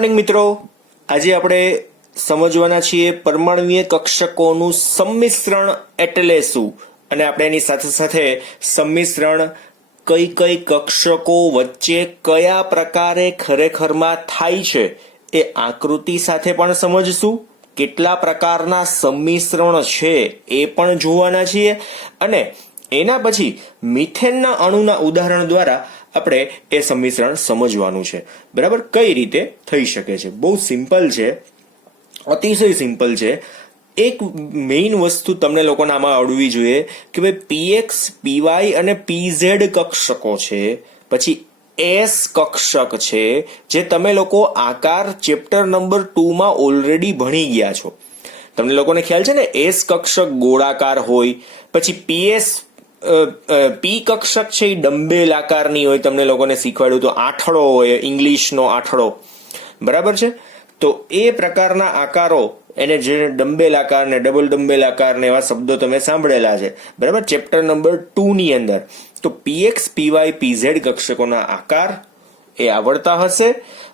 Good morning મિત્રો. આજે આપણે સમજવાના છીએ પરમાણુય કક્ષકોનું સંમિશ્રણ એટલે શું, અને આપણે એની સાથે સાથે સંમિશ્રણ કઈ કઈ કક્ષકો વચ્ચે કયા પ્રકારે ખરેખરમાં થાય છે એ આકૃતિ સાથે પણ સમજશું. કેટલા પ્રકારના સંમિશ્રણ છે એ પણ જોવાના છીએ, અને એના પછી મિથેનના અણુના ઉદાહરણ દ્વારા આપણે એ સંમિશ્રણ સમજવાનું છે. બરાબર, કઈ રીતે થઈ શકે છે. બહુ સિમ્પલ છે, અતિશય સિમ્પલ છે. એક મેઇન વસ્તુ તમને લોકોને આમાં આવડવી જોઈએ કે ભાઈ પીએક્સ, પીવાય અને પીઝેડ કક્ષકો છે, પછી એસ કક્ષક છે, જે તમે લોકો આકાર ચેપ્ટર નંબર 2 માં ઓલરેડી ભણી ગયા છો. તમને લોકોને ખ્યાલ છે ને, એસ કક્ષક ગોળાકાર હોય, પછી પી કક્ષક છે એ ડંબેલ આકારની હોય. તમને લોકોને શીખવાડ્યું તો આઠળો હોય, ઇંગ્લિશનો આઠળો. બરાબર છે. તો એ પ્રકારના આકારો, એને જે ડંબેલ આકાર ને ડબલ ડંબેલ આકાર ને એવા શબ્દો તમે સાંભળેલા છે. બરાબર, ચેપ્ટર નંબર 2 ની અંદર. તો પીએક્સ, પીવાય, પીઝેડ કક્ષકોના આકાર એ આવડતા હશે,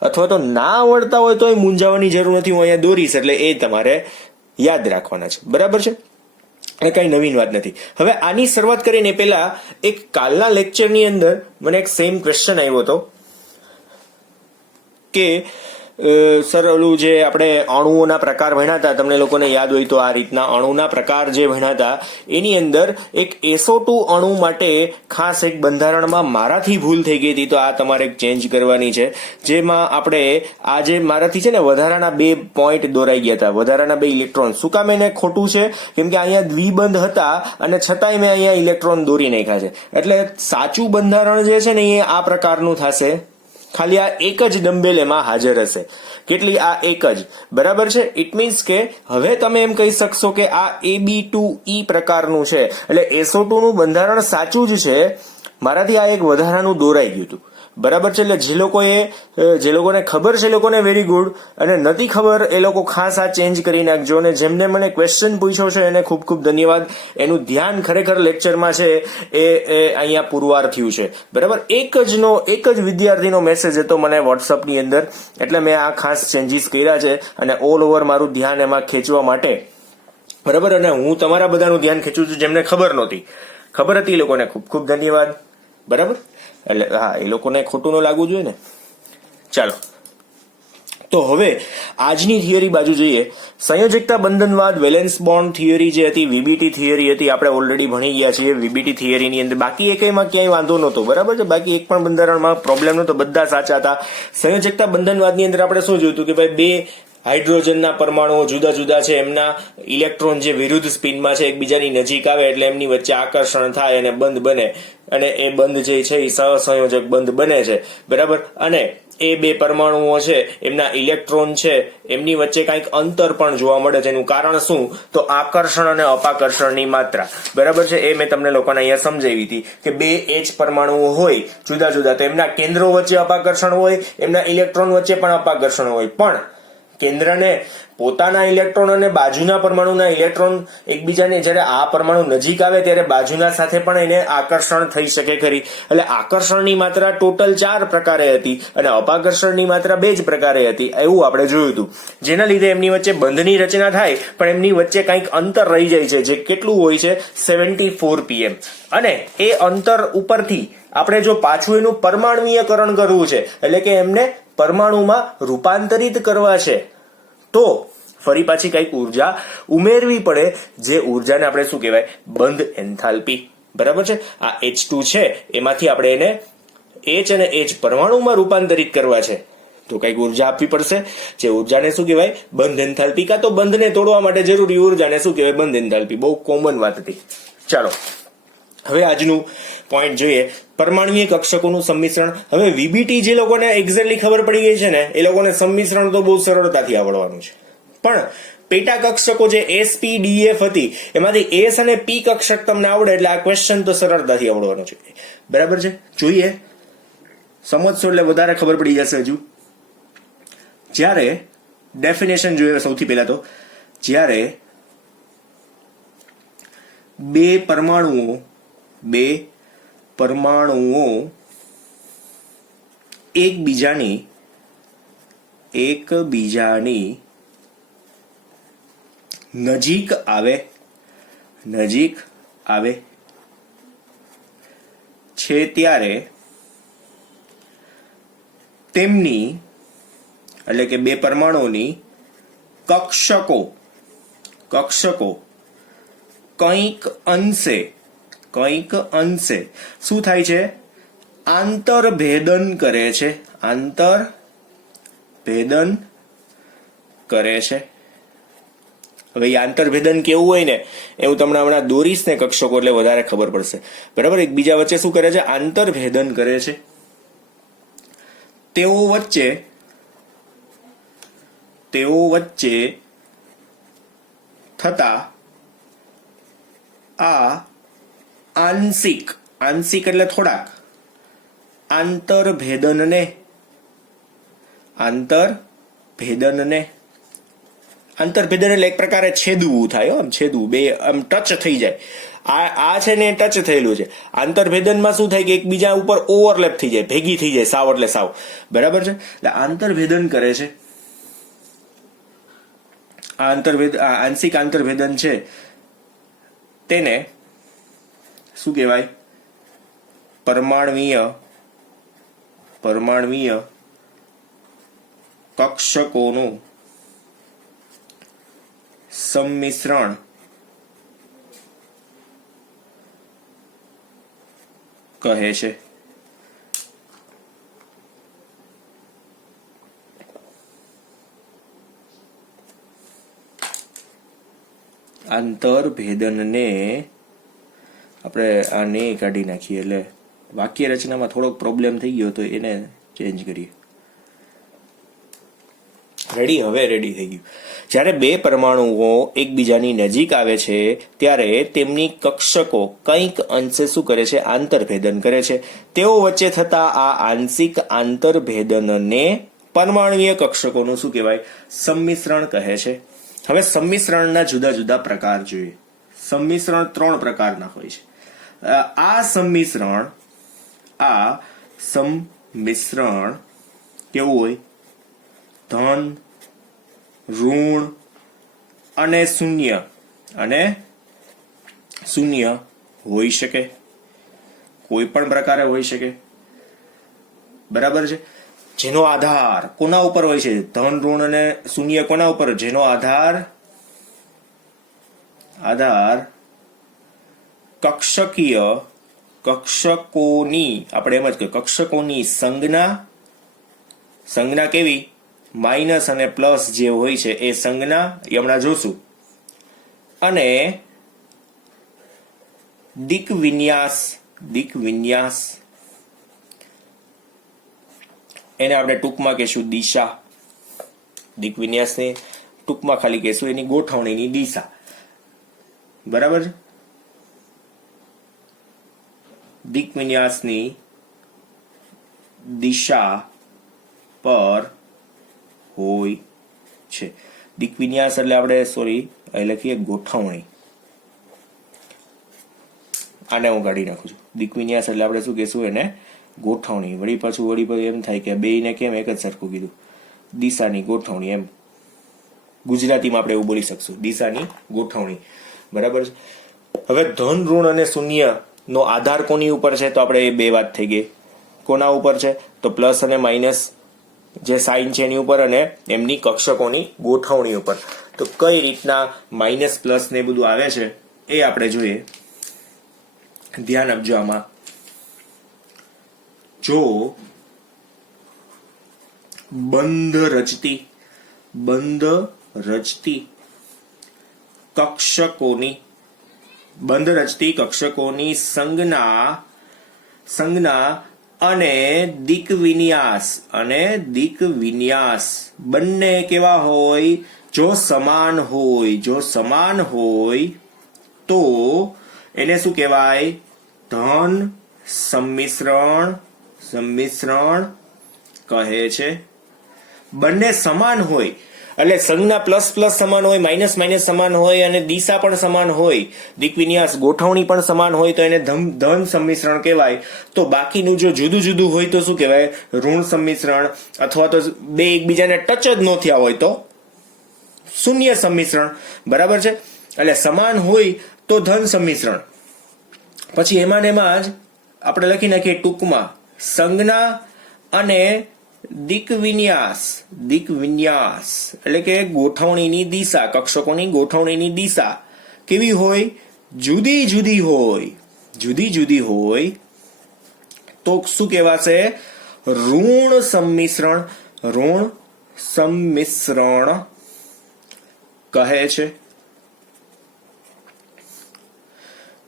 અથવા તો ના આવડતા હોય તો એ મૂંઝાવાની જરૂર નથી. હું અહીંયા દોરીશ એટલે એ તમારે યાદ રાખવાના છે. બરાબર છે, એ કઈ નવીન વાત નથી. હવે આની શરૂઆત કરીને પહેલા એક કાલના લેક્ચરની અંદર મને એક સેમ ક્વેશ્ચન આવ્યો હતો કે સર, ઓલું જે આપણે અણુઓના પ્રકાર ભણ્યા હતા, તમને લોકોને યાદ હોય તો આ રીતના અણુના પ્રકાર જે ભણ્યા હતા એની અંદર એક SO2 અણુ માટે ખાસ એક બંધારણમાં મારાથી ભૂલ થઈ ગઈ હતી, તો આ તમારે ચેન્જ કરવાની છે. જેમાં આપણે આ જે મારાથી છે ને વધારાના 2 પોઈન્ટ દોરાઈ ગયા હતા, વધારાના 2 ઇલેક્ટ્રોન. શું કામ એને ખોટું છે? કેમ કે અહીંયા દ્વિબંધ હતા અને છતાંય મેં અહીંયા ઇલેક્ટ્રોન દોરી નાખ્યા છે. એટલે સાચું બંધારણ જે છે ને એ આ પ્રકારનું થશે. ખાલી આ એક જ ડંબેલ એમાં હાજર હશે. કેટલી? આ એક જ. બરાબર છે. ઇટ મીન્સ કે હવે તમે એમ કહી શકશો કે આ AB2E પ્રકારનું છે, એટલે SO2 નું બંધારણ સાચું જ છે, મારાથી આ એક વધારાનું દોરાઈ ગયું હતું. બરાબર છે. એટલે જે લોકોને ખબર છે એ લોકોને વેરી ગુડ, અને નથી ખબર એ લોકો ખાસ આ ચેન્જ કરી નાખજો. અને જેમને મને ક્વેશ્ચન પૂછ્યો છે એને ખૂબ ખૂબ ધન્યવાદ. એનું ધ્યાન ખરેખર લેક્ચરમાં છે એ અહીંયા પુરવાર થયું છે. બરાબર, એક જ વિદ્યાર્થીનો મેસેજ હતો મને વોટ્સઅપની અંદર, એટલે મેં આ ખાસ ચેન્જીસ કર્યા છે અને ઓલ ઓવર મારું ધ્યાન એમાં ખેંચવા માટે. બરાબર, અને હું તમારા બધાનું ધ્યાન ખેંચું છું જેમને ખબર નહોતી. ખબર હતી એ લોકોને ખૂબ ખૂબ ધન્યવાદ. બરાબર, એટલે હા, એ લોકોને ખોટું ન લાગવું જોઈએ ને. ચાલો, તો હવે આજની થિયરી બાજુ જોઈએ. સંયોજકતા બંધનવાદ, વેલેન્સ બોન્ડ થિયરી જે હતી, વીબીટી થિયરી હતી, આપણે ઓલરેડી ભણી ગયા છીએ વીબીટી થિયરીની અંદર. બાકી એકમાં ક્યાંય વાંધો નહોતો. બરાબર છે, બાકી એક પણ બંધારણમાં પ્રોબ્લેમ નહોતો, બધા સાચા હતા. સંયોજકતા બંધનવાદની અંદર આપણે શું જોયું હતું કે ભાઈ 2 હાઇડ્રોજનના પરમાણુઓ જુદા જુદા છે, એમના ઇલેક્ટ્રોન જે વિરુદ્ધ સ્પિનમાં છે એકબીજાની નજીક આવે એટલે એમની વચ્ચે આકર્ષણ થાય અને બંધ બને, અને એ બંધ જે છે એ સહસંયોજક બંધ બને છે. બરાબર, અને એ 2 પરમાણુઓ છે એમના ઇલેક્ટ્રોન છે એમની વચ્ચે કંઈક અંતર પણ જોવા મળે છે. એનું કારણ શું? તો આકર્ષણ અને અપાકર્ષણની માત્રા. બરાબર છે, એ મેં તમને લોકોને અહીંયા સમજાવી હતી કે 2 H પરમાણુઓ હોય જુદા જુદા, તો એમના કેન્દ્રો વચ્ચે અપાકર્ષણ હોય, એમના ઇલેક્ટ્રોન વચ્ચે પણ અપાકર્ષણ હોય, પણ કેન્દ્રને પોતાના ઇલેક્ટ્રોન અને બાજુના પરમાણુના ઇલેક્ટ્રોન એકબીજાને જ્યારે આ પરમાણુ નજીક આવે ત્યારે બાજુના સાથે પણ એને આકર્ષણ થઈ શકે ખરી. એટલે આકર્ષણની માત્રા ટોટલ 4 પ્રકારે હતી અને અપાકર્ષણની માત્રા 2 જ પ્રકારે હતી, એવું આપણે જોયું હતું. જેના લીધે એમની વચ્ચે બંધની રચના થાય, પણ એમની વચ્ચે કંઈક અંતર રહી જાય છે, જે કેટલું હોય છે 74 pm. અને એ અંતર ઉપરથી આપણે જો પાછું એનું પરમાણુયકરણ કરવું છે, એટલે કે એમને પરમાણુમાં રૂપાંતરિત કરવા છે, તો ફરી પાછી કઈક ઉર્જા ઉમેરવી પડે, જે ઉર્જાને આપણે શું કહેવાય? બંધ એન્થાલ્પી. બરાબર છે. આ H2 છે એમાંથી આપણે એને H અને H પરમાણુમાં રૂપાંતરિત કરવા છે, તો કઈક ઉર્જા આપવી પડશે, જે ઉર્જાને શું કહેવાય? બંધ એન્થાલ્પી. કાં તો બંધને તોડવા માટે જરૂરી ઉર્જાને શું કહેવાય? બંધ એન્થાલ્પી. બહુ કોમન વાત હતી. ચાલો, હવે આજનું પોઈન્ટ જોઈએ, પરમાણુય કક્ષકોનું સંમિશ્રણ. હવે વીબીટી જે લોકોને એક્ઝેક્ટલી ખબર પડી ગઈ છે ને, એ લોકોને સંમિશ્રણ તો બહુ સરળતાથી આવડવાનું છે. પણ પેટા કક્ષકો જે SPDF હતી એમાંથી S અને P કક્ષક તમને આવડે એટલે આ ક્વેશ્ચન તો સરળતાથી આવડવાનો છે. બરાબર છે, જોઈએ, સમજશો એટલે વધારે ખબર પડી જશે. હજુ જ્યારે ડેફિનેશન જોઈએ, સૌથી પહેલા તો જ્યારે 2 પરમાણુઓ એકબીજાની એકબીજાની નજીક આવે છે ત્યારે તેમની એટલે કે બે પરમાણુઓની કક્ષકો કંઈક અંશે શું થાય છે? આંતરભેદન કરે છે. હવે એ આંતરભેદન કેવું હોય ને એવું તમને હમણાં દોરીશ ને કક્ષકો એટલે વધારે ખબર પડશે. બરાબર, એકબીજા વચ્ચે શું કરે છે? આંતરભેદન કરે છે. તેઓ વચ્ચે થતા આ આંશિક એટલે થોડાક આંતરભેદનને એટલે એક પ્રકારે છેદવું થાય. આમ છેદવું, બે આમ ટચ થઈ જાય. આ છે ને ટચ થયેલું છે. આંતરભેદનમાં શું થાય કે એકબીજા ઉપર ઓવરલેપ થઈ જાય, ભેગી થઈ જાય, સાવ એટલે સાવ. બરાબર છે, એટલે આંતરભેદન કરે છે. આંશિક આંતરભેદન છે તેને શું કહેવાય? પરમાણ્વીય કક્ષકોનું સંમિશ્રણ કહે છે. આંતરભેદનને આપણે આને કાઢી નાખીએ એટલે વાક્ય રચનામાં થોડોક પ્રોબ્લેમ થઈ ગયો તો એને ચેન્જ કરીએ. રેડી થઈ ગયું. જ્યારે બે પરમાણુઓ એકબીજાની નજીક આવે છે ત્યારે તેમની કક્ષકો કંઈક અંશે શું કરે છે? આંતરભેદન કરે છે. તેઓ વચ્ચે થતા આ આંશિક આંતરભેદનને પરમાણુય કક્ષકોનું શું કહેવાય? સંમિશ્રણ કહે છે. હવે સંમિશ્રણના જુદા જુદા પ્રકાર જોઈએ. સંમિશ્રણ 3 પ્રકારના હોય છે. આ સંમિશ્રણ કેવું હોય? ધન, ઋણ અને શૂન્ય હોઈ શકે. કોઈ પણ પ્રકારે હોઈ શકે. બરાબર છે. જેનો આધાર કોના ઉપર હોય છે? ધન, ઋણ અને શૂન્ય કોના ઉપર? જેનો આધાર કક્ષકોની આપણે એમ જ કે કક્ષકોની સંજ્ઞા કેવી? માઇનસ અને પ્લસ જે હોય છે એ સંજ્ઞા હમણાં જોશું. અને દિક વિન્યાસ એને આપણે ટૂંકમાં કહેશું દિશા. દિક વિન્યાસને ટૂંકમાં ખાલી કહેશું એની ગોઠવણીની દિશા. બરાબર છે. દિક વિન્યાસની દિશા પર હોય છે. દિક વિન્યાસ એટલે આપણે લખીએ ગોઠવણી. આને હું કાઢી નાખું છું. દિક વિન્યાસ એટલે આપણે શું કહેશું? એને ગોઠવણી. વળી પાછું એમ થાય કે બેયને કેમ એક જ સરખું કીધું? દિશાની ગોઠવણી. એમ ગુજરાતીમાં આપણે એવું બોલી શકશું, દિશાની ગોઠવણી. બરાબર છે. હવે ધન, ઋણ અને શૂન્ય નો આધાર કોની ઉપર છે? તો આપણે એ બે વાત થઈ ગઈ. કોના ઉપર છે? તો પ્લસ અને માઇનસ જે સાઇન છે એની ઉપર અને એમની કક્ષકોની ગોઠવણી ઉપર. તો કઈ રીતના માઇનસ પ્લસ ને બધું આવે છે એ આપણે જોઈએ. ધ્યાન આપજો આમાં. જો બંધ રચતી કક્ષકોની સંજ્ઞા અને દિક વિન્યાસ બંને કેવા હોય? જો સમાન હોય તો એને શું કહેવાય? ધન સંમિશ્રણ કહે છે. બંને સમાન હોય એટલે સંજ્ઞા પ્લસ પ્લસ સમાન હોય, માઇનસ માઇનસ સમાન હોય અને દિશા પણ સમાન હોય, દિક વિન્યાસ ગોઠવણી પણ સમાન હોય તો એને ધન સંમિશ્રણ કહેવાય. તો બાકીનું જો જુદું જુદું હોય તો શું કહેવાય? ઋણ સંમિશ્રણ, અથવા તો બે એકબીજાને ટચ જ ન થયા હોય તો શૂન્ય સંમિશ્રણ. બરાબર છે? એટલે સમાન હોય તો ધન સંમિશ્રણ. પછી એમાં ને એમાં જ આપણે લખી નાખીએ ટૂંકમાં સંજ્ઞા અને દિક વિન્યાસ એટલે કે ગોઠવણીની દિશા, કક્ષકોની ગોઠવણીની દિશા કેવી હોય? જુદી જુદી હોય તો શું કહેવાશે? ઋણ સંમિશ્રણ કહે છે.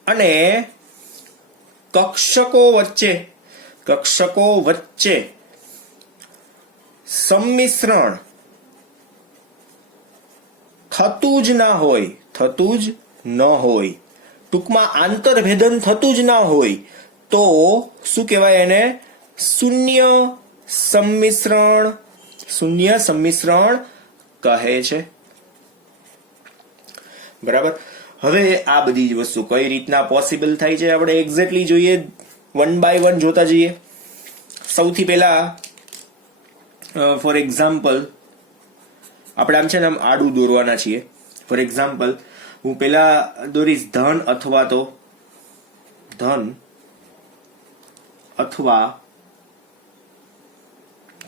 અને કક્ષકો વચ્ચે સંમિશ્રણ થતું જ ન હોય, ટૂંકમાં આંતરભેદન થતું જ ના હોય તો શું કહેવાય એને? શૂન્ય સંમિશ્રણ કહે છે. બરાબર. હવે આ બધી જ વસ્તુ કઈ રીતના પોસિબલ થાય છે આપણે એક્ઝેક્ટલી જોઈએ, વન બાય વન જોતા જઈએ. સૌથી પહેલા ફોર એક્ઝામ્પલ આપણે આમ છે ને આમ આડું દોરવાના છીએ. ફોર એક્ઝામ્પલ હું પેલા દોરીશ ધન અથવા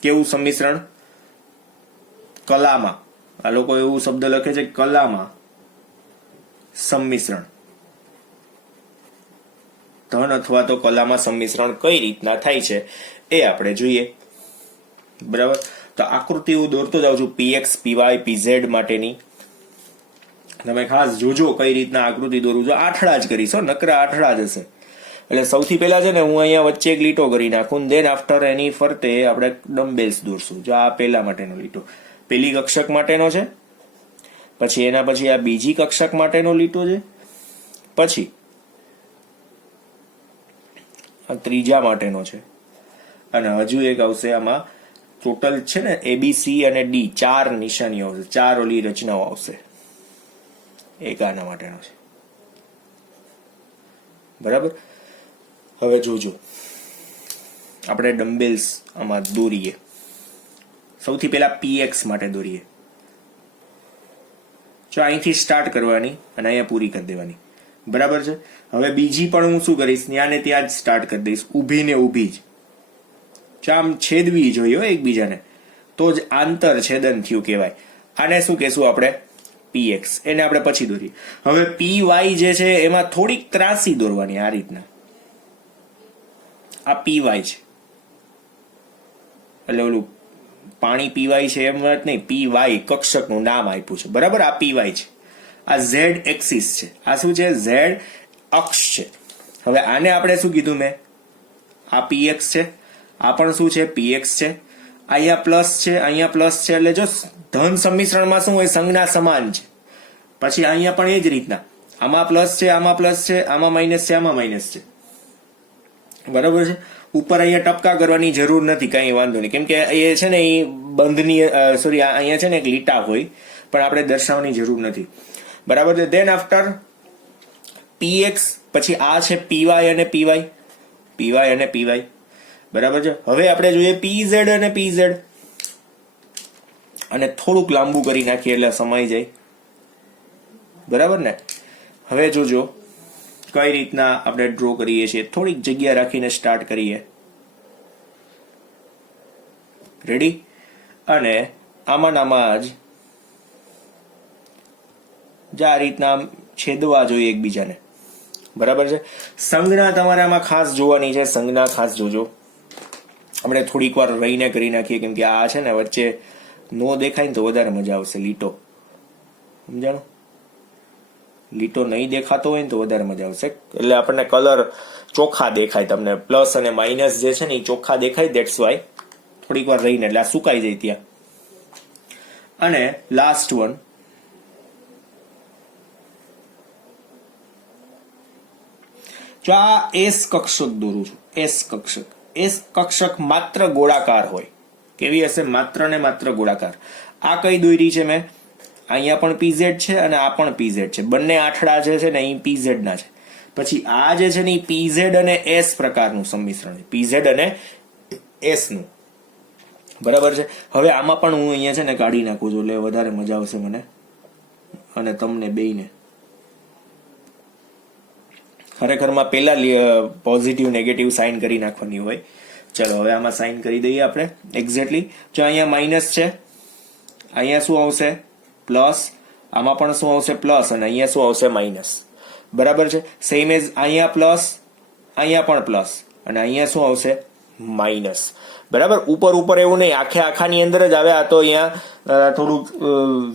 કેવું સંમિશ્રણ? કલામાં. આ લોકો એવું શબ્દ લખે છે કલામાં સંમિશ્રણ. ધન અથવા તો કલામાં સંમિશ્રણ કઈ રીતના થાય છે એ આપણે જોઈએ. બરાબર. તો આકૃતિ હું દોરતો જાઉં છું px py pz માટેની. તમે ખાસ જોજો કઈ રીતના આકૃતિ દોરું છું. આઠડા જ કરીશ, નકરા આઠડા જ હશે. એટલે સૌથી પહેલા છે ને હું અહીંયા વચ્ચે એક લીટો કરી નાખું, દેન આફ્ટર એની ફરતે આપણે ડમ્બેલ્સ દોરશું. જો આ પહેલા માટેનો લીટો પેલી કક્ષક માટેનો છે, પછી એના પછી આ બીજી કક્ષક માટેનો લીટો છે, પછી આ ત્રીજા માટેનો છે, અને હજુ એક આવશે. આમાં ટોટલ છે ને ABC અને D 4 નિશાનીઓ આવશે, 4 ઓલી રચનાઓ આવશે. એક આના માટેનો છે. બરાબર. હવે જોજો આપણે ડમ્બેલ્સ આમાં દોરીએ. સૌથી પહેલા px માટે દોરીએ. જો અહીંથી સ્ટાર્ટ કરવાની અને અહીંયા પૂરી કરી દેવાની. બરાબર છે. હવે બીજી પણ હું શું કરીશ? ત્યાં ને ત્યાં જ સ્ટાર્ટ કરી દઈશ, ઊભી ને ઊભી જ. આમ છેદવી જોઈએ એકબીજાને તો જ આંતર છેદન થયું કહેવાય. આને શું કહેશું આપણે? px. એને આપણે પછી દોરીએ. હવે py જે છે એમાં થોડીક ત્રાસી દોરવાની આ રીતના. આ py છે એટલે ઓલું પાણી પીવાય છે એમ વાત નહીં, py કક્ષકનું નામ આપ્યું છે. બરાબર. આ py છે, આ z એક્સિસ છે, આ શું છે? z અક્ષ છે. હવે આને આપણે શું કીધું મેં? આ px છે, આ પણ શું છે? px છે. અહીંયા પ્લસ છે, અહીંયા પ્લસ છે, એટલે જો ધન સંમિશ્રણમાં શું હોય? સંજ્ઞા સમાન છે. પછી અહીંયા પણ એ જ રીતના આમાં પ્લસ છે, આમાં પ્લસ છે, આમાં માઇનસ છે, આમાં માઇનસ છે. બરાબર છે. ઉપર અહીંયા ટપકા કરવાની જરૂર નથી, કઈ વાંધો નહીં, કેમ કે એ છે ને એ બંધની અહીંયા છે ને એક લીટા હોય, પણ આપણે દર્શાવવાની જરૂર નથી. બરાબર છે. દેન આફ્ટર px પછી આ છે py અને py. બરાબર છે. હવે આપણે જોઈએ pz અને pz, અને થોડુંક લાંબુ કરી નાખીએ એટલે સમાઈ જાય. બરાબર ને. હવે જોજો કઈ રીતના આપણે ડ્રો કરીએ છીએ. થોડીક જગ્યા રાખીને સ્ટાર્ટ કરીએ. રેડી. અને આમાં જ આ રીતના છેદવા જોઈએ એકબીજાને. બરાબર છે. સંજ્ઞા તમારે આમાં ખાસ જોવાની છે. સંજ્ઞા ખાસ જોજો. આપણે થોડીક વાર રહીને કરી નાખીએ, કેમ કે આ છે ને વચ્ચે નો દેખાય ને તો વધારે મજા આવશે. લીટો સમજાણો? લીટો નહીં દેખાતો હોય ને તો વધારે મજા આવશે, એટલે આપણને કલર ચોખ્ખા દેખાય. તમને પ્લસ અને માઇનસ જે છે ને એ ચોખ્ખા દેખાય. ધેટ્સ વાય થોડીક વાર રહીને, એટલે આ સુકાઈ જાય ત્યાં. અને લાસ્ટ વન, જો આ એસ કક્ષક દોરું છું. એસ કક્ષક માત્ર ગોળાકાર હોય. કેવી હશે? માત્ર ને માત્ર ગોળાકાર. આ કઈ દોરી છે મેં? અહીંયા પણ પીઝેડ છે અને આ પણ પીઝેડ છે. બંને આઠડા જે છે ને એ પીઝેડ ના છે. પછી આ જે છે ને એ પીઝેડ અને એસ પ્રકારનું સંમિશ્રણ છે. પીઝેડ અને એસ નું. બરાબર છે. હવે આમાં પણ હું અહીંયા છે ને કાઢી નાખું છું એટલે વધારે મજા આવશે મને અને તમને બેયને. ખરેખરમાં પેલા પોઝિટિવ નેગેટિવ સાઇન કરી નાખવાની હોય. ચલો હવે આમાં સાઇન કરી દઈએ આપણે એક્ઝેક્ટલી. જો અહીંયા માઇનસ છે, અહીંયા શું આવશે? પ્લસ. આમાં પણ શું આવશે? પ્લસ. અને અહીંયા શું આવશે? માઇનસ. બરાબર છે. સેમ એઝ અહીંયા પ્લસ, અહીંયા પણ પ્લસ અને અહીંયા શું આવશે? માઇનસ. બરાબર. ઉપર એવું નહીં, આખાની અંદર જ આવે. આ તો અહીંયા થોડુંક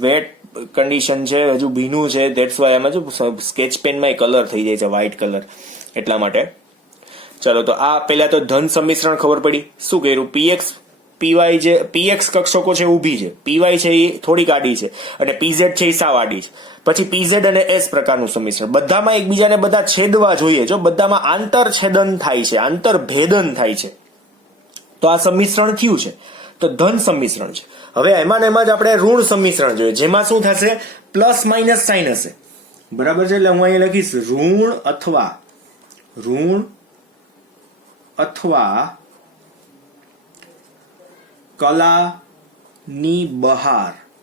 વેટ કન્ડિશન છે, હજુ ભીનું છે, ધેટ્સ વાય એમાં જો સ્કેચ પેનમાં કલર થઈ જાય છે વ્હાઇટ કલર, એટલા માટે. ચલો તો આ પહેલા તો ધન સંમિશ્રણ ખબર પડી. શું કર્યું? પીએક્સ પીવાય જે પીએક્સ કક્ષકો છે ઊભી છે, પીવાય છે એ થોડીક આડી છે અને પીઝેડ છે એ સાવ આડી છે. પછી પીઝેડ અને એસ પ્રકારનું સંમિશ્રણ. બધામાં એકબીજાને બધા છેદવા જોઈએ. જો બધામાં આંતર છેદન થાય છે, આંતર ભેદન થાય છે, તો આ સંમિશ્રણ થયું છે, તો ધન સંમિશ્રણ છે. હવે એમાં ને એમાં જ આપણે ઋણ સંમિશ્રણ જોઈએ, જેમાં શું થશે? પ્લસ માઇનસ સાઇન હશે. બરાબર છે. એટલે હું અહીંયા લખીશ ઋણ અથવા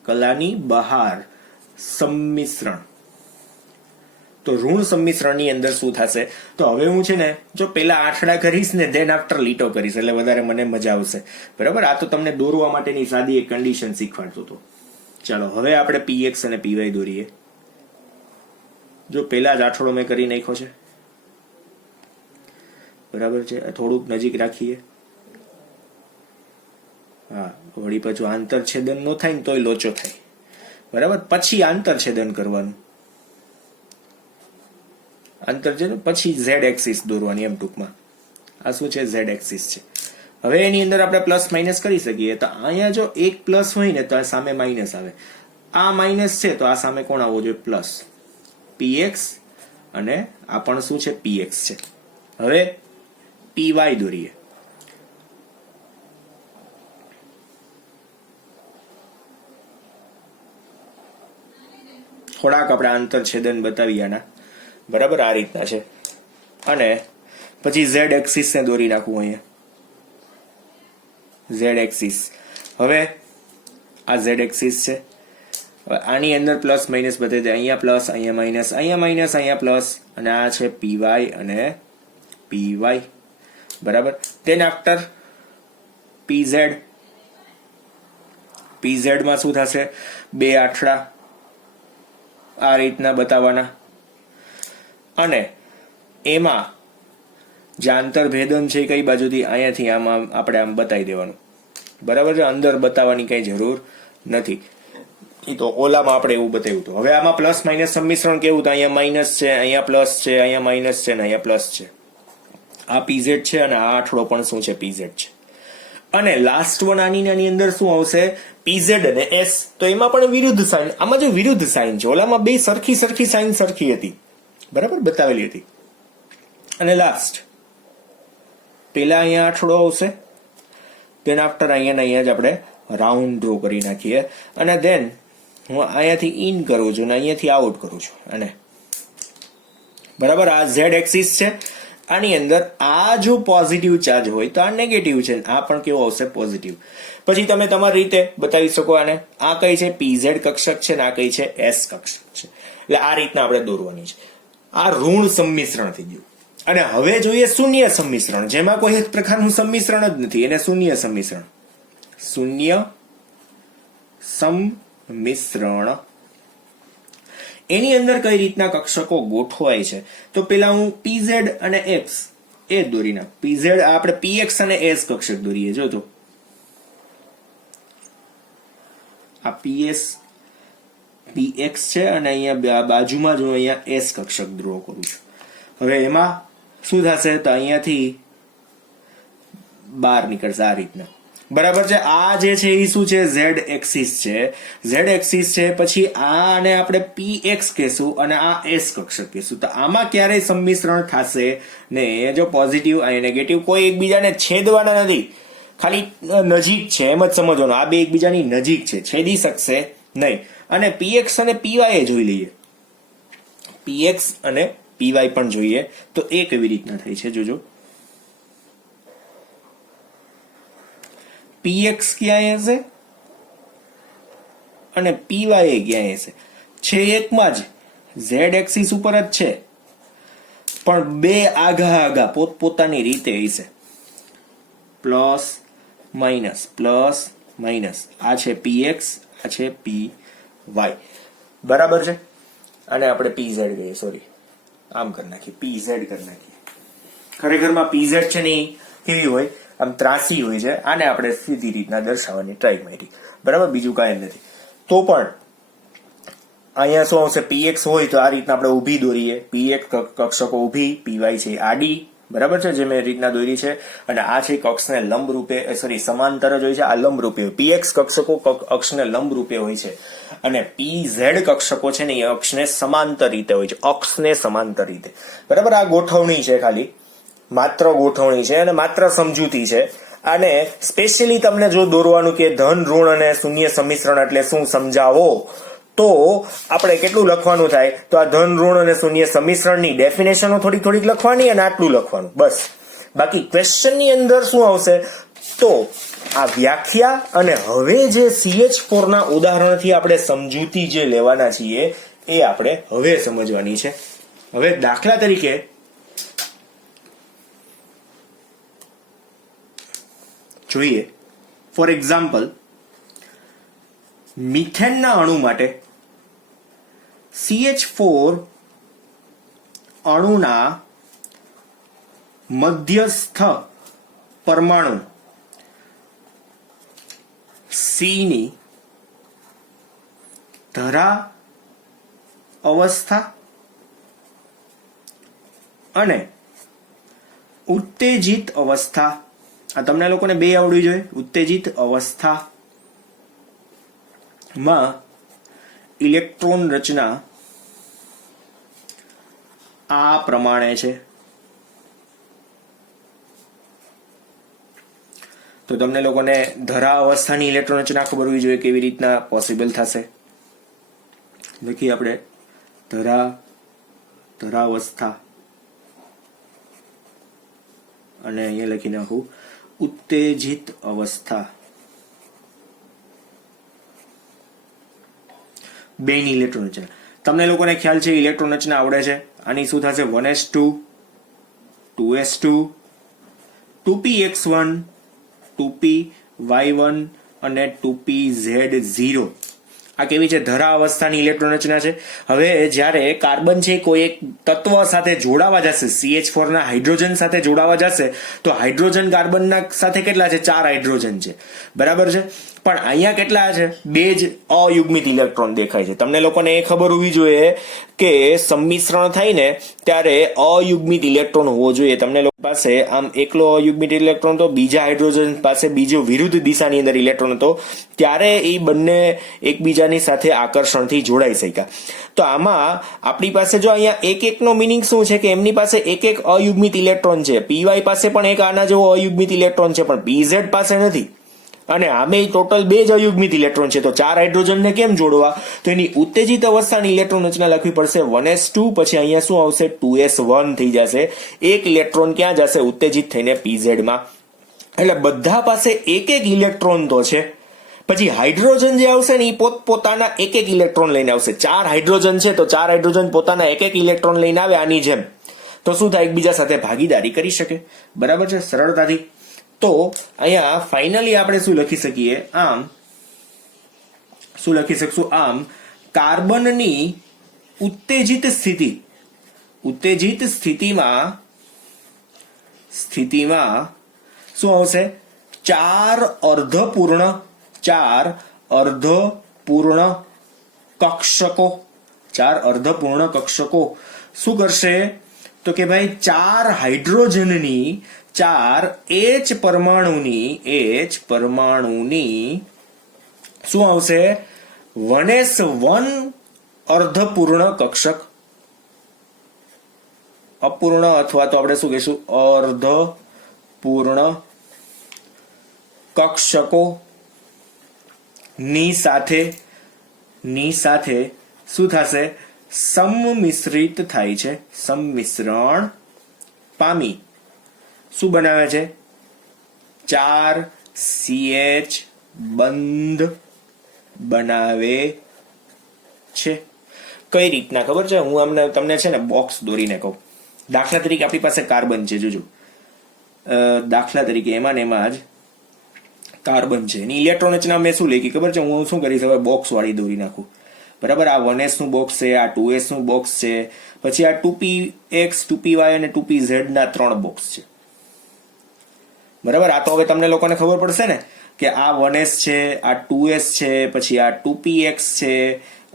કલાની બહાર સંમિશ્રણ. તો ઋણ સંમિશ્રણની અંદર શું થશે? તો હવે હું છે ને જો પેલા આઠડા કરીશ ને ધેન આફ્ટર લીટો કરીશ એટલે વધારે મને મજા આવશે. બરાબર. આ તો તમને દોરવા માટેની સાદી એક કન્ડિશન શીખવાડતો હતો. ચાલો હવે આપણે પીએક્સ અને પીવાય દોરીએ. જો પેલા જ આઠડો મેં કરી નાખ્યો છે. બરાબર છે. થોડુંક નજીક રાખીએ. હા, વળી પાછું આંતરછેદન નો થાય ને તોય લોચો થાય. બરાબર. પછી આંતરછેદન કરવાનું, આંતરછેદન પછી ઝેડ એક્સિસ દોરવાની, એમ ટૂંકમાં. આ શું છે? ઝેડ એક્સિસ છે. હવે એની અંદર આપણે પ્લસ માઇનસ કરી શકીએ. તો અહીંયા જો એક પ્લસ હોય ને તો આ સામે માઇનસ આવે. આ માઇનસ છે તો આ સામે કોણ આવવો જોઈએ? પ્લસ. પીએક્સ અને આ પણ શું છે? પીએક્સ છે. હવે પીવાય દોરીએ. થોડાક આપણે આંતરછેદન બતાવીએ આના. બરાબર. આ રીતના છે. અને પછી ઝેડ એક્સિસ ને દોરી નાખવું અહીંયા. Z axis. હવે આ ઝેડ એક્સિસ છે. આની અંદર પ્લસ માઇનસ બતાવી દે. અહીંયા પ્લસ, અહીંયા માઇનસ, અહીંયા માઇનસ, અહીંયા પ્લસ. અને આ છે પીવાય અને પીવાય. બરાબર. તેન આફ્ટર પીઝેડ. પીઝેડ માં શું થશે? બે આઠડા આ રીતના બતાવવાના. અને એમાં જે આંતરભેદન છે કઈ બાજુથી? અહીંયાથી આમાં આપણે આમ બતાવી દેવાનું. બરાબર છે. અંદર બતાવવાની કઈ જરૂર નથી. એ તો ઓલામાં આપણે એવું બતાવ્યું હતું. હવે આમાં પ્લસ માઇનસ સંમિશ્રણ કેવું? તો અહીંયા માઇનસ છે, અહીંયા પ્લસ છે, અહીંયા માઇનસ છે અને અહીંયા પ્લસ છે. આ પીઝેડ છે અને આ આઠડો પણ શું છે? પીઝેડ છે. અને લાસ્ટ વન આની અંદર શું આવશે? પીઝેડ અને એસ. તો એમાં પણ વિરુદ્ધ સાઇન. આમાં જો વિરુદ્ધ સાઇન છે, ઓલામાં બે સરખી સાઇન સરખી હતી. બરાબર, બતાવેલી હતી. અને લાસ્ટ પેલા અહીંયા આઠડો આવશે, દેન આફ્ટર અહીંયા જ આપણે રાઉન્ડ ડ્રો કરી નાખીએ. અને દેન હું અહીંયાથી ઇન કરું છું અને અહીંયાથી આઉટ કરું છું. અને બરાબર. આ ઝેડ એક્સિસ છે. આની અંદર આ જો પોઝિટિવ ચાર્જ હોય તો આ નેગેટિવ છે. આ પણ કેવો આવશે? પોઝિટિવ. પછી તમે તમારી રીતે બતાવી શકો આને. આ કઈ છે? પીઝેડ કક્ષક છે ને આ કઈ છે? એસ કક્ષક છે. એટલે આ રીતના આપણે દોરવાની છે. આ ઋણ સંમિશ્રણ થઈ ગયું. અને હવે જોઈએ શૂન્ય સંમિશ્રણ, જેમાં કોઈ એક પ્રકારનું સંમિશ્રણ જ નથી. એને શૂન્ય સંમિશ્રણ. શૂન્ય સંમિશ્રણ. એની અંદર કઈ રીતના કક્ષકો ગોઠવાય છે? તો પેલા હું પીઝેડ અને એક્સ એ દોરી નાખ. પીઝેડ આપણે પીએક્સ અને એસ કક્ષક દોરીએ. જો તો આ પીએક્સ છે અને અહીંયા બાજુમાં જ હું અહીંયા એસ કક્ષક ડ્રો કરું છું. હવે એમાં શું થશે? તો અહીંયાથી બહાર નીકળશે આ રીતના. બરાબર છે. આ જે છે એ શું છે? ઝેડ એક્સિસ છે. ઝેડ એક્સિસ છે. પછી આને આપણે પીએક્સ કહેશું અને આ એસ કક્ષક કહેશું. તો આમાં ક્યારેય સંમિશ્રણ થશે ને. જો પોઝિટિવ અને નેગેટિવ કોઈ એકબીજાને છેદવાના નથી. ખાલી નજીક છે એમ જ સમજવાનું, આ બે એકબીજાની નજીક છે, છેદી શકશે નહીં. અને પીએક્સ અને પીવાય જોઈ લઈએ, પીએક્સ અને પીવાય પણ જોઈએ તો એ કેવી રીતના થાય છે જોજો. પીએક્સ ક્યાંય હશે અને પીવાય ક્યાંય હશે, છે એકમાં જ, ઝેડ એક્સિસ ઉપર જ છે, પણ બે આઘા આઘા પોતપોતાની રીતે હશે. પ્લસ માઇનસ, આ છે પીએક્સ, આ છે પી વાય, બરાબર છે. અને આપણે પીઝેડ કહીએ, સોરી આમ કરી નાખીએ, પીઝેડ કરી નાખીએ. ખરેખરમાં પીઝેડ છે ને કેવી હોય, આમ ત્રાસી હોય છે. આને આપણે સીધી રીતના દર્શાવવાની ટ્રાય કરી, બરાબર, બીજું કાંઈ નથી. તો પણ અહીંયા શું આવશે, પીએક્સ હોય તો આ રીતના આપણે ઊભી દોરીએ, પીએક્સ કક્ષકો ઊભી, પીવાય છે આડી, બરાબર છે, જે મેં રીતના દોરી છે. અને આ છે અક્ષને લંબ રૂપે, સોરી સમાંતર જ હોય છે, આ લંબ રૂપે હોય. પીએક્સ કક્ષકો અક્ષને લંબ રૂપે હોય છે અને પીઝેડ કક્ષકો છે ને એ અક્ષને સમાંતર રીતે હોય છે, અક્ષને સમાંતર રીતે, બરાબર. આ ગોઠવણી છે, ખાલી માત્ર ગોઠવણી છે અને માત્ર સમજૂતી છે. અને સ્પેશિયલી તમને જો દોરવાનું કે ધન ઋણ અને શૂન્ય સંમિશ્રણ એટલે શું સમજાવો, તો આપણે કેટલું લખવાનું થાય, તો આ ધન ઋણ અને શૂન્ય સંમિશ્રણની ડેફિનેશનો થોડીક થોડીક લખવાની અને આટલું લખવાનું બસ. બાકી ક્વેશ્ચનની અંદર શું આવશે, તો આ વ્યાખ્યા અને હવે જે CH4 ના ઉદાહરણથી આપણે સમજૂતી જે લેવાના છીએ એ આપણે હવે સમજવાની છે. હવે દાખલા તરીકે જોઈએ, ફોર એક્ઝામ્પલ મિથેનના અણુ માટે CH4 અણુના મધ્યસ્થ પરમાણુ C ની ધરા અવસ્થા અને ઉત્તેજિત અવસ્થા, આ તમને લોકોને બે આવડવી જોઈએ. ઉત્તેજિત અવસ્થામાં ઇલેક્ટ્રોન રચના આ પ્રમાણે છે. તો તમને લોકોને ધરા અવસ્થાની ઇલેક્ટ્રોન રચના ખબર હોવી જોઈએ, કેવી રીતના પોસિબલ થશે. લખીએ આપણે ધરાવસ્થા અને અહીંયા લખી નાખું ઉત્તેજિત અવસ્થા. બેની ઇલેક્ટ્રોન રચના તમને લોકોને ખ્યાલ છે, ઇલેક્ટ્રોન રચના આવડે છે. આની શું થશે, 1s2 2s2 2px1 2py1 અને 2pz0. આ કેવી છે, ધરા અવસ્થાની ઇલેક્ટ્રોન રચના છે. હવે જ્યારે કાર્બન છે કોઈ એક તત્વ સાથે જોડાવા જશે, CH4 ના હાઇડ્રોજન સાથે જોડાવા જશે, તો હાઇડ્રોજન કાર્બનના સાથે કેટલા છે, 4 હાઇડ્રોજન છે, બરાબર છે. પણ અહીંયા કેટલા છે, 2 જ અયુગ્મિત ઇલેક્ટ્રોન દેખાય છે. તમને લોકોને એ ખબર હોવી જોઈએ કે સંમિશ્રણ થાય ને ત્યારે અયુગ્મિત ઇલેક્ટ્રોન હોવો જોઈએ. તમને લોકો પાસે આમ એકલો અયુગ્મિત ઇલેક્ટ્રોન તો બીજા હાઇડ્રોજન પાસે બીજો વિરુદ્ધ દિશાની અંદર ઇલેક્ટ્રોન હતો, ત્યારે એ બંને એકબીજાની સાથે આકર્ષણથી જોડાઈ શક્યા. તો આમાં આપણી પાસે જો અહીંયા એક એકનો મિનિંગ શું છે કે એમની પાસે એક એક અયુગ્મિત ઇલેક્ટ્રોન છે. પીવાય પાસે પણ એક આના જેવો અયુગ્મિત ઇલેક્ટ્રોન છે, પણ પીઝેડ પાસે નથી. અને આમે ટોટલ 2 જ અયુગ્મિત ઇલેક્ટ્રોન છે, તો 4 હાઇડ્રોજનને કેમ જોડવા, તો એની ઉત્તેજિત અવસ્થાની ઇલેક્ટ્રોન રચના લખવી પડશે 1s2, પછી અહીંયા શું આવશે 2s1 થઈ જશે. એક ઇલેક્ટ્રોન ક્યાં જશે, ઉત્તેજિત થઈને pz માં. એટલે બધા પાસે એક એક ઇલેક્ટ્રોન તો છે. પછી હાઇડ્રોજન જે આવશે ને એ પોતાના એક એક ઇલેક્ટ્રોન લઈને આવશે. 4 હાઇડ્રોજન છે તો 4 હાઇડ્રોજન પોતાના એક એક ઇલેક્ટ્રોન લઈને આવે આની જેમ, તો શું થાય, એકબીજા સાથે ભાગીદારી કરી શકે, બરાબર છે, સરળતાથી. તો અહીંયા ફાઇનલી આપણે શું લખી શકીએ, આમ શું લખી શકશું, આમ કાર્બનની ઉત્તેજિત સ્થિતિમાં શું આવશે, 4 અર્ધપૂર્ણ કક્ષકો શું કરશે, તો કે ભાઈ 4 હાઇડ્રોજનની 4 H પરમાણુની શું આવશે, 1s1 અર્ધપૂર્ણ કક્ષક, અપૂર્ણ અથવા તો આપણે શું કહીશું અર્ધપૂર્ણ કક્ષકો ની સાથે શું થશે? સંમિશ્રિત થાય છે, સંમિશ્રણ પામી શું બનાવે છે? 4CH બંધ બનાવે છે. કઈ રીતના ખબર છે? હું તમને છે ને બોક્સ દોરીને કહું. દાખલા તરીકે આપણી પાસે કાર્બન છે, જોજો. દાખલા તરીકે એમાં ને એમાં જ કાર્બન છે. એની ઇલેક્ટ્રોન રચના મેં શું લખી ખબર છે? હું શું કરીશ હવે? બોક્સ વાળી દોરી નાખું. બરાબર, આ 1s નું બોક્સ છે, આ 2s નું બોક્સ છે, પછી આ 2px 2py અને 2pz ના 3 બોક્સ છે. બરાબર, આ તો હવે તમને લોકોને ખબર પડશે ને કે આ 1s છે, આ 2s છે, પછી આ 2px છે,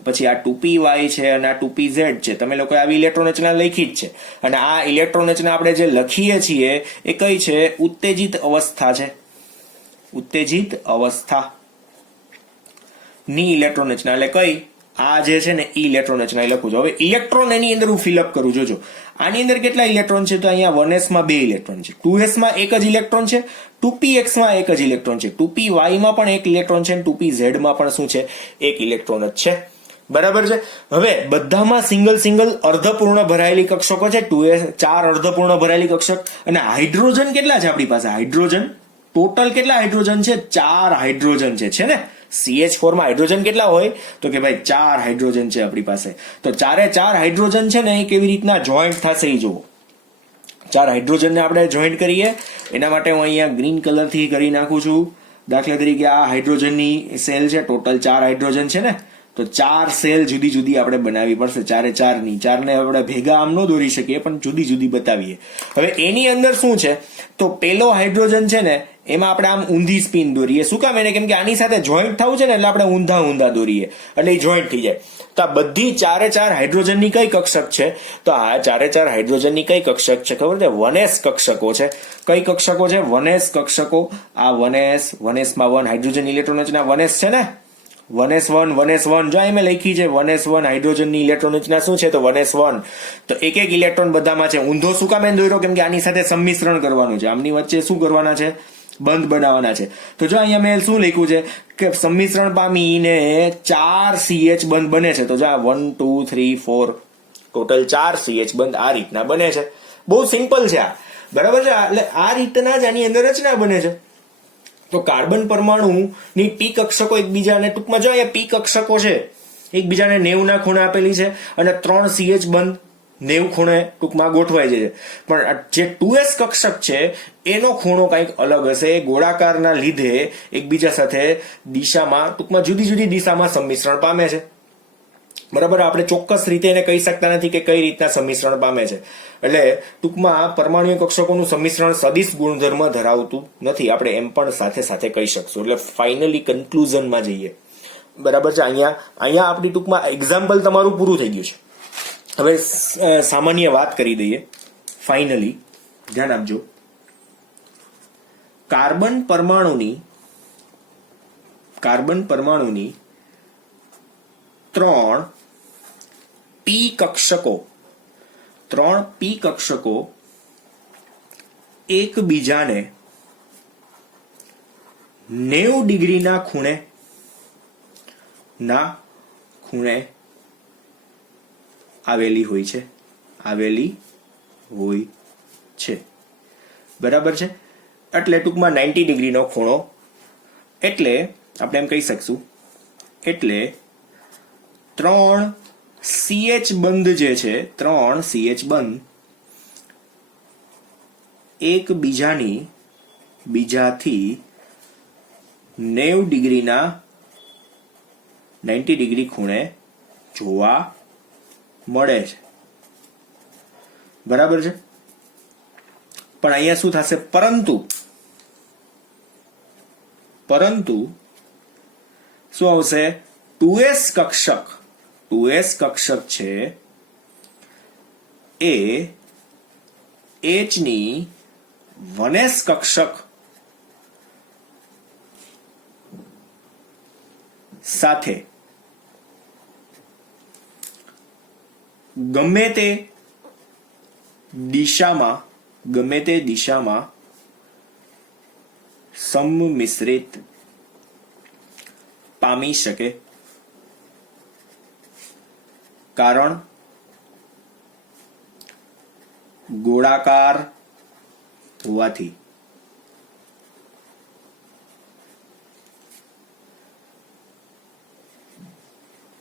પછી આ 2py છે અને આ 2pz છે. તમે લોકો આવી ઇલેક્ટ્રોન રચના લખી જ છે. અને આ ઇલેક્ટ્રોન રચના આપણે જે લખીએ છીએ એ કઈ છે? ઉત્તેજિત અવસ્થા છે. ઉત્તેજિત અવસ્થા ની ઇલેક્ટ્રોન રચના એટલે કઈ? આ જે છે ને ઈ ઇલેક્ટ્રોન રચના લખું છું. હવે ઇલેક્ટ્રોન એની અંદર હું ફિલઅપ કરું. જોજો આની અંદર કેટલા ઇલેક્ટ્રોન છે? તો અહીંયા 1s માં 2 ઇલેક્ટ્રોન છે, 2s માં એક જ ઇલેક્ટ્રોન છે, 2px માં એક જ ઇલેક્ટ્રોન છે, 2py માં પણ એક ઇલેક્ટ્રોન છે, 2pz માં પણ શું છે? એક ઇલેક્ટ્રોન જ છે. બરાબર છે. હવે બધામાં સિંગલ અર્ધપૂર્ણ ભરાયેલી કક્ષકો છે, 4 અર્ધપૂર્ણ ભરાયેલી કક્ષક. અને હાઇડ્રોજન કેટલા છે આપણી પાસે? હાઇડ્રોજન ટોટલ કેટલા હાઇડ્રોજન છે? 4 હાઇડ્રોજન છે ને? CH4 માં હાઇડ્રોજન કેટલા હોય? તો કે ભાઈ 4 હાઇડ્રોજન છે આપણી પાસે. તો 4 હાઇડ્રોજન છે ને એ કેવી રીતના જોઈન્ટ થશે એ જુઓ. 4 હાઇડ્રોજનને આપણે જોઈન્ટ કરીએ એના માટે હું અહીંયા ગ્રીન કલર થી કરી નાખું છું. દાખલા તરીકે આ હાઇડ્રોજનની સેલ છે, ટોટલ 4 હાઇડ્રોજન છે ને, તો 4 સેલ જુદી જુદી આપણે બનાવવી પડશે. 4 ની 4 ને આપણે ભેગા આમ ન દોરી શકીએ, પણ જુદી જુદી બતાવીએ. હવે એની અંદર શું છે? તો પેલો હાઇડ્રોજન છે ને એમાં આપણે આમ ઊંધી સ્પિન દોરીએ. શું કામ? એને કેમ કે આની સાથે જોઈન્ટ થવું છે ને, એટલે આપણે ઊંધા દોરીએ એટલે એ જોઈન્ટ થઈ જાય. તો આ બધી 4 હાઇડ્રોજનની કઈ કક્ષક છે? તો આ 4 હાઇડ્રોજનની કઈ કક્ષક છે ખબર છે? 1s કક્ષકો છે. કઈ કક્ષકો છે? 1s કક્ષકો. આ 1s માં 1 હાઇડ્રોજન ઇલેક્ટ્રોન રચના 1s છે ને, 1s1 જો મેં લખી છે 1s1 હાઇડ્રોજનની ઇલેક્ટ્રોન રચના શું છે? તો 1s1. તો એક ઇલેક્ટ્રોન બધામાં છે. ઊંધો શું કામ દોર્યો? કેમ કે આની સાથે સંમિશ્રણ કરવાનું છે. આમની વચ્ચે શું કરવાના છે? બંધ બનાવવાના છે. તો જો અહીંયા મેં શું લખ્યું છે કે સંમિશ્રણ પામીને 4CH બંધ બને છે. તો જો 1 2 3 4 ટોટલ 4CH બંધ આ રીતના બને છે. બહુ સિમ્પલ છે આ. બરાબર છે. એટલે આ રીતના જ આની અંદર રચના બને છે. તો કાર્બન પરમાણુની પી કક્ષકો એકબીજાને ટૂંકમાં જો અહીંયા પી કક્ષકો છે એકબીજાને 90 ના ખૂણે આપેલી છે અને 3CH બંધ 90 ખૂણે ટૂંકમાં ગોઠવાય છે. પણ જે 2s કક્ષક છે એનો ખૂણો કંઈક અલગ હશે. ગોળાકારના લીધે એકબીજા સાથે દિશામાં ટૂંકમાં જુદી જુદી દિશામાં સંમિશ્રણ પામે છે. બરાબર, આપણે ચોક્કસ રીતે એને કહી શકતા નથી કે કઈ રીતના સંમિશ્રણ પામે છે. એટલે ટૂંકમાં પરમાણુ કક્ષકોનું સંમિશ્રણ સદિશ ગુણધર્મ ધરાવતું નથી. આપણે એમ પણ સાથે કહી શકશું. એટલે ફાઇનલી કન્ક્લુઝનમાં જઈએ. બરાબર છે. અહીંયા આપણી ટૂંકમાં એક્ઝામ્પલ તમારું પૂરું થઈ ગયું છે. હવે સામાન્ય વાત કરી દઈએ. ફાઇનલી ધ્યાન આપજો. કાર્બન પરમાણુની 3 પી કક્ષકો એકબીજાને 90 ડિગ્રીના ખૂણે આવેલી હોય છે. બરાબર છે. એટલે ટૂંકમાં 90 ડિગ્રીનો ખૂણો. એટલે આપણે એમ કહી શકશું એટલે 3CH બંધ જે છે, 3CH બંધ બીજાથી 90 ડિગ્રી ખૂણે જોવા મળે છે. બરાબર છે. પણ અહીંયા શું થશે? પરંતુ શું આવશે? 2s કક્ષક છે એ H ની 1s કક્ષક સાથે ગમે તે દિશામાં સંમિશ્રિત પામી શકે, કારણ ગોળાકાર હોવાથી.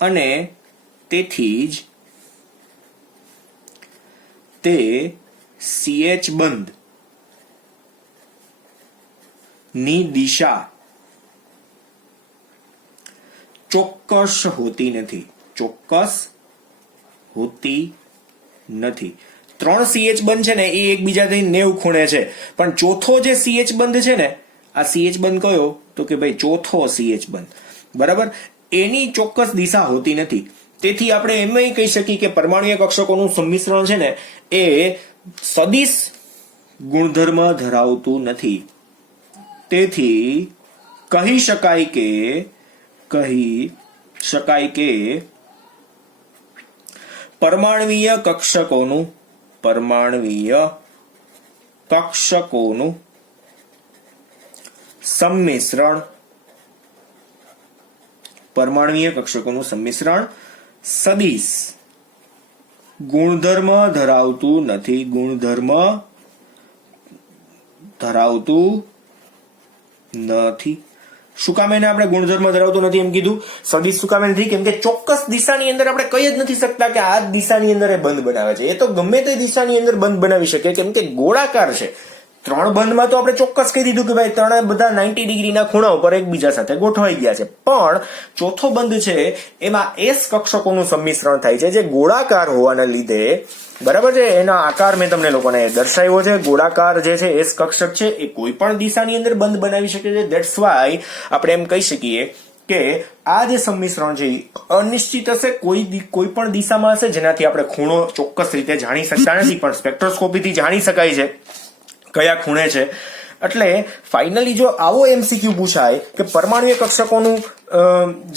અને તેથી જ તે CH બંધ ની દિશા ચોક્કસ હોતી નથી. ચોક્કસ હોતી નથી. 3 CH બંધ છે ને એ એકબીજાથી 90 ખૂણે છે, પણ ચોથો જે CH બંધ છે ને, આ CH બંધ કયો? તો કે ભાઈ ચોથો CH બંધ, બરાબર, એની ચોક્કસ દિશા હોતી નથી. તેથી આપણે એમ કહી શકીએ કે પરમાણુય કક્ષકોનું સંમિશ્રણ છે ને એ સદિશ ગુણધર્મ ધરાવતું નથી. તેથી કહી શકાય કે પરમાણવીય કક્ષકોનું સંમિશ્રણ સદિશ ગુણધર્મ ધરાવતું નથી. શું કામ એને આપણે ગુણધર્મ ધરાવતું નથી એમ કીધું? સદિશ શું કામ નથી? કેમ કે ચોક્કસ દિશાની અંદર આપણે કહી જ નથી શકતા કે આ દિશાની અંદર એ બંધ બનાવે છે. એ તો ગમે તે દિશાની અંદર બંધ બનાવી શકે, કેમ કે ગોળાકાર છે. 3 બંધમાં તો આપણે ચોક્કસ કહી દીધું કે ભાઈ 3 બધા 90 ડિગ્રીના ખૂણા ઉપર એકબીજા સાથે ગોઠવાઈ ગયા છે. પણ ચોથો બંધ છે એમાં S કક્ષકોનું સંમિશ્રણ થાય છે, જે ગોળાકાર હોવાના લીધે, બરાબર છે, એના આકાર મેં તમને લોકોને દર્શાવ્યો છે. ગોળાકાર જે છે S કક્ષક છે એ કોઈ પણ દિશાની અંદર બંધ બનાવી શકે છે. ધેટ્સ વાય આપણે એમ કહી શકીએ કે આ જે સંમિશ્રણ છે એ અનિશ્ચિત હશે, કોઈ પણ દિશામાં હશે, જેનાથી આપણે ખૂણો ચોક્કસ રીતે જાણી શકતા નથી, પણ સ્પેક્ટ્રોસ્કોપીથી જાણી શકાય છે કયા ખૂણે છે. એટલે ફાઇનલી જો આવો MCQ પૂછાય કે પરમાણુય કક્ષકોનું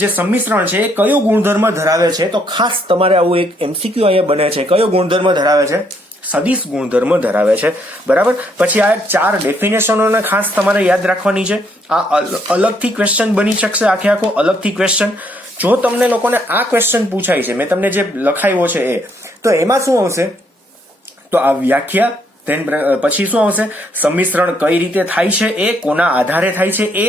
જે સંમિશ્રણ છે એ કયો ગુણધર્મ ધરાવે છે, તો ખાસ તમારે આવું એક MCQ અહીંયા બને છે. કયો ગુણધર્મ ધરાવે છે? સદિશ ગુણધર્મ ધરાવે છે, બરાબર. પછી આ 4 ડેફિનેશનોને ખાસ તમારે યાદ રાખવાની છે. આ અલગથી ક્વેશ્ચન બની શકશે, આખો અલગથી ક્વેશ્ચન. જો તમને લોકોને આ ક્વેશ્ચન પૂછાય છે, મેં તમને જે લખાવ્યો છે એ, તો એમાં શું આવશે? તો આ વ્યાખ્યા, પછી શું આવશે? સંમિશ્રણ કઈ રીતે થાય છે એ, કોના આધારે થાય છે એ,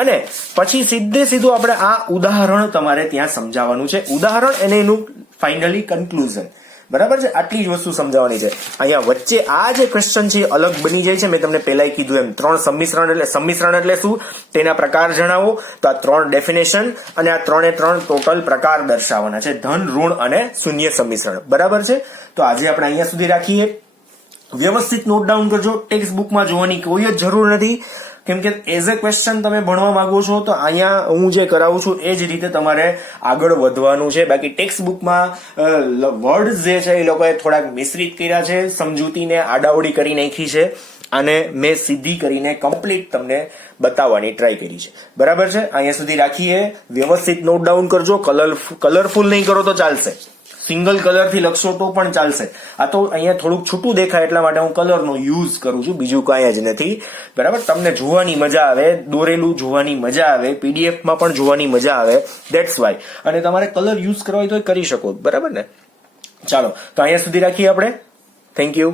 અને પછી સીધું આપણે આ ઉદાહરણ તમારે ત્યાં સમજાવવાનું છે. ઉદાહરણ અને એનું ફાઇનલી કન્ક્લુઝન, બરાબર છે. આટલી જ વસ્તુ સમજાવવાની છે. અહીંયા વચ્ચે આ જે ક્વેશ્ચન છે અલગ બની જાય છે. મેં તમને પહેલા કીધું એમ 3 સંમિશ્રણ એટલે શું, તેના પ્રકાર જણાવો. તો આ 3 ડેફિનેશન અને આ 3 ટોટલ પ્રકાર દર્શાવવાના છે, ધન, ઋણ અને શૂન્ય સંમિશ્રણ, બરાબર છે. તો આજે આપણે અહીંયા સુધી રાખીએ. વ્યવસ્થિત નોટ ડાઉન કરજો. ટેક્સ્ટ બુકમાં જોવાની કોઈ જ જરૂર નથી, કેમ કે એઝ એ ક્વેશ્ચન તમે ભણવા માંગો છો તો અહીંયા હું જે કરાવું છું એ જ રીતે તમારે આગળ વધવાનું છે. બાકી ટેક્સ્ટ બુકમાં વર્ડ્સ જે છે એ લોકોએ થોડાક મિશ્રિત કર્યા છે, સમજૂતીને આડાવડી કરી નાખી છે, અને મેં સીધી કરીને કમ્પ્લીટ તમને બતાવવાની ટ્રાય કરી છે, બરાબર છે. અહીંયા સુધી રાખીએ. વ્યવસ્થિત નોટ ડાઉન કરજો. કલરફુલ નહીં કરો તો ચાલશે, સિંગલ કલર થી લખશો તો પણ ચાલશે. આ તો અહીંયા થોડુંક છૂટું દેખાય એટલા માટે હું કલરનો યુઝ કરું છું, બીજું કાંઈ જ નથી, બરાબર. તમને જોવાની મજા આવે, દોરેલું જોવાની મજા આવે, પીડીએફમાં પણ જોવાની મજા આવે, ધેટ્સ વાય. અને તમારે કલર યુઝ કરવા હોય તો કરી શકો, બરાબર ને. ચાલો, તો અહીંયા સુધી રાખીએ આપણે. Thank you.